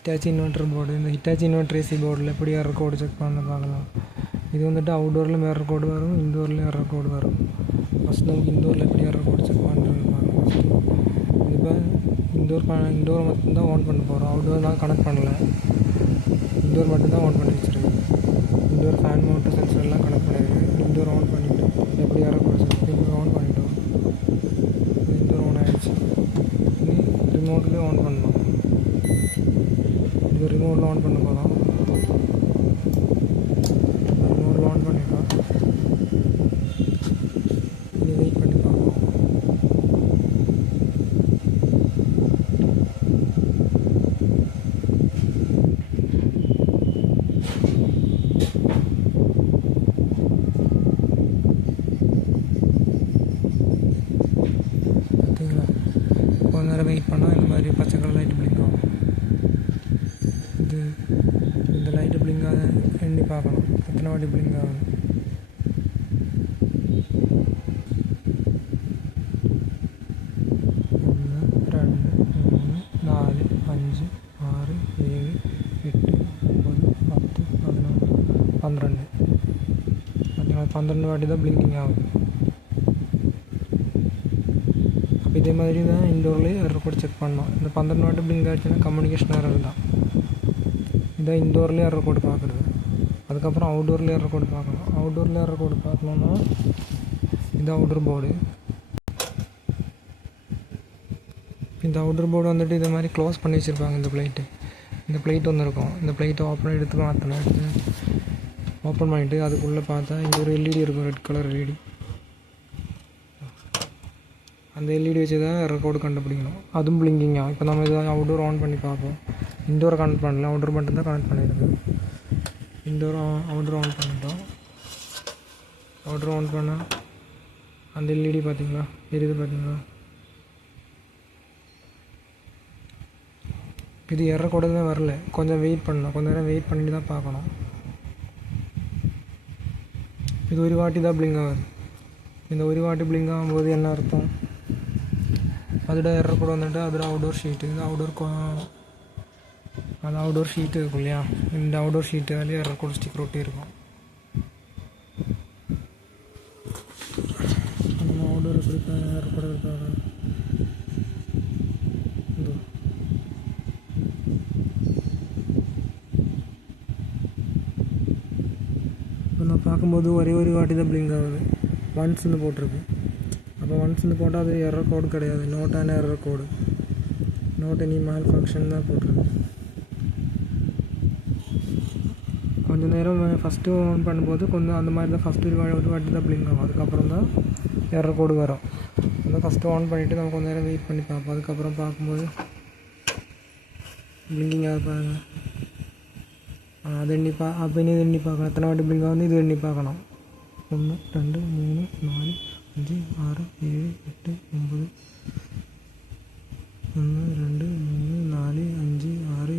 Hitachi inverter board. இந்த Hitachi inverter AC போர்டில் எப்படி எரர் கோடு செக் பண்ண பார்க்கலாம். இது வந்துட்டு அவுட்டோரில் எரர் கோடு வரும், இன்டோர்லேயும் எரர் கோடு வரும். ஃபஸ்ட் நமக்கு இன்டோரில் எப்படி எரர் கோடு செக் பண்ணுறது பார்க்கலாம். இப்போ இன்டோர் மட்டும்தான் ஆன் பண்ண போகிறோம். அவுட்டோர் தான் கனெக்ட் பண்ணல, இன்டோர் மட்டும்தான் ஆன் பண்ணி வச்சுருக்கு. இன்டோர் ஃபேன் மவுண்ட்டு சென்சர் எல்லாம் கனெக்ட் பண்ணியிருக்கு. இன்டோர் ஆன் பண்ணிவிட்டு எப்படி error code check indoor on பண்ணிவிட்டோம். இன்டோர் ஆன் ஆகிடுச்சு. இனி ரிமோட்லேயே ஆன் பண்ணணும். இது ரிமோட்டில் ஆன் பண்ண போகிறோம். ரிமோட்டில் ஆன் பண்ணிட்டோம். இனி வெயிட் பண்ணி பார்ப்போம். பார்த்தீங்களா, கொஞ்ச நேரம் வெயிட் பண்ணால் இந்த மாதிரி பச்சை கலர் லைட் பிளிங்க் ஆகும். இந்த லைட்டு பிளிங்க் ஆகுது எண்ணி பார்க்கணும், எத்தனை வாட்டி பிளிங்க் ஆகுது. ஒன்று, ரெண்டு, மூணு, நாலு, அஞ்சு, ஆறு, ஏழு, எட்டு, 9, 10, 11, 12. பார்த்தீங்களா, 12 வாட்டி தான் பிளிங்கிங் ஆகுது. அப்போ இதே மாதிரி தான் இன்டோர்லேயே எரர் கோட் செக் பண்ணோம். இந்த 12 வாட்டி பிளிங்க் ஆகிடுச்சுன்னா கம்யூனிகேஷன் எரர் தான். இதான் இன்டோர்லேயே எரர் கோடு பார்க்குறது. அதுக்கப்புறம் அவுட்டோரில் எரர் கோடு பார்க்கணும். அவுட்டோரில் எரர் கோடு பார்க்கணுன்னா இது அவுட்டர் போர்டு. இந்த அவுட்டர் போர்டு வந்துட்டு இதே மாதிரி க்ளோஸ் பண்ணி வச்சுருப்பாங்க. இந்த பிளேட் ஒன்று இருக்கும். இந்த பிளேட்டை ஓப்பன் எடுத்து ஓப்பன் பண்ணிவிட்டு அதுக்குள்ளே பார்த்தா இங்கே ஒரு எல்இடி இருக்கும், ரெட் கலர் எல்இடி. அந்த எல்இடி வச்சு தான் எரர் கோடு கண்டுபிடிக்கணும். அதுவும் பிளிங்கிங் ஆகும். இப்போ நம்ம இதை அவுட்டோர் ஆன் பண்ணி பார்ப்போம். இன்டோரை கனெக்ட் பண்ணல, அவுட்டர் மட்டும் தான் கனெக்ட் பண்ணியிருக்கு. அவுட்டர் ஆன் பண்ணிட்டோம். அவுட்டர் ஆன் பண்ணால் அந்த எல்இடி பார்த்தீங்களா, எரியுது பார்த்தீங்களா. இது எரர் கோடு தான் வரல, கொஞ்சம் வெயிட் பண்ணணும். கொஞ்சம் நேரம் வெயிட் பண்ணிட்டு தான் பார்க்கணும். இது ஒரு வாட்டி தான் பிளிங்க் ஆகுது. இந்த ஒரு வாட்டி பிளிங்க் ஆகும்போது என்ன அர்த்தம், அதோட எரர் கோடு வந்துட்டு அதோட அவுட்டோர் ஷீட்டு. இது அவுட்டோர் ஷீட்டு இருக்கும் இல்லையா, இந்த அவுட்டோர் ஷீட்டு அதுலேயே எரர் கோடு ஸ்டிக்கர் ஒட்டி இருக்கும். நம்ம அவுட்டோர் எப்படி எரர் கோடு இருக்காங்க. இப்போ நான் பார்க்கும்போது ஒரே ஒரு வாட்டி தான் பிளிங்க் ஆகுது. ஒன்ஸ்ன்னு போட்டிருக்கு. அப்போ ஒன்ஸ்ன்னு போட்டால் அது எரர் கோடு கிடையாது, நோட் ஆன எரர் கோடு, நோட் எனி மால் ஃபங்க்ஷன் தான் போட்டிருக்கு. கொஞ்சம் நேரம் ஃபஸ்ட்டு ஆன் பண்ணும்போது கொஞ்சம் அந்த மாதிரி தான் ஃபஸ்ட்டு ஒரு வாட்டி தான் பிளிங்க் ஆகும். அதுக்கப்புறம் தான் எரர் கோடு வரும். அந்த ஃபஸ்ட்டு ஆன் பண்ணிவிட்டு நம்ம கொஞ்சம் நேரம் வெயிட் பண்ணி பார்ப்போம். அதுக்கப்புறம் பார்க்கும்போது பிளிங்கிங் ஆகுது பாருங்க. அது அப்போ இனி இது எண்ணி பார்க்கணும், எத்தனை வாட்டி பிளிங்க் ஆகுது இது எண்ணி பார்க்கணும். 1, 2, 3, 4, 5, 6, 7, 8, 9. 1, 2, 3, 4, 5, 6, 7,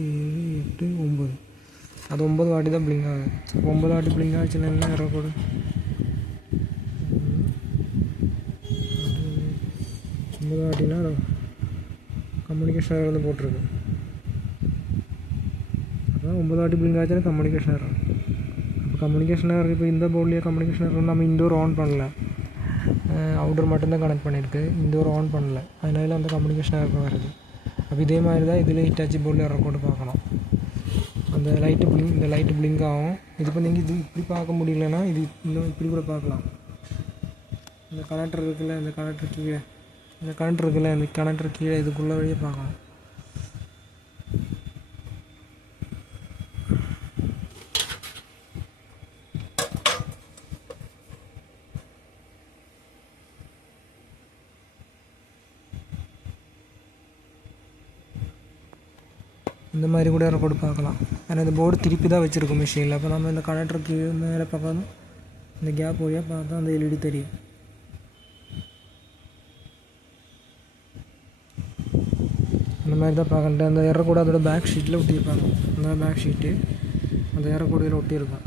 8, 9. அது 9 வாட்டி தான் பிளிங்க் ஆகுது. 9 வாட்டி பிளிங்க் ஆச்சுன்னா என்ன எரர் கோடு, 9 வாட்டினா கம்யூனிகேஷன் எரர் வந்து போட்டிருக்கு. அதான் 9 வாட்டி பிளிங்க் ஆச்சுன்னா கம்யூனிகேஷன் எரர். அப்போ கம்யூனிகேஷன் எரர் இப்போ இந்த போர்ட்லேயே கம்யூனிகேஷன் எரர் நம்ம இன்டோர் ஆன் பண்ணல, அவுட்டோர் மட்டும்தான் கனெக்ட் பண்ணியிருக்கு, இன்டோர் ஆன் பண்ணல, அதனால அந்த கம்யூனிகேஷன் எரர் வருது. அப்போ இதே மாதிரி தான் இதில் ஹிட்டாச்சி போர்டில் எரர் கோடு பார்க்கணும். அந்த இந்த லைட்டு பிளிங்க் ஆகும். இது இப்போ நீங்கள் இது இப்படி பார்க்க முடியலன்னா இது இன்னும் இப்படி கூட பார்க்கலாம். இந்த கனெக்டர் இருக்குல்ல, இந்த கனெக்டர் கீழே இதுக்குள்ளே வழியே பார்க்கலாம். இந்த மாதிரி கூட எரர் கோடு பார்க்கலாம். ஏன்னா இந்த போர்டு திருப்பி தான் வச்சுருக்கோம் மிஷினில். அப்போ நம்ம இந்த கனெக்டருக்கு மேலே பார்க்காம இந்த கேப் வழியாக பார்த்தா அந்த எல்இடி தெரியும். அந்த மாதிரி தான் பார்க்கணும். அந்த எரர் கோடு அதோட பேக் ஷீட்டில் ஒட்டியிருப்பாங்க. அந்த பேக் ஷீட்டு அந்த எரர் கோடு இதில் ஒட்டியிருக்கும்.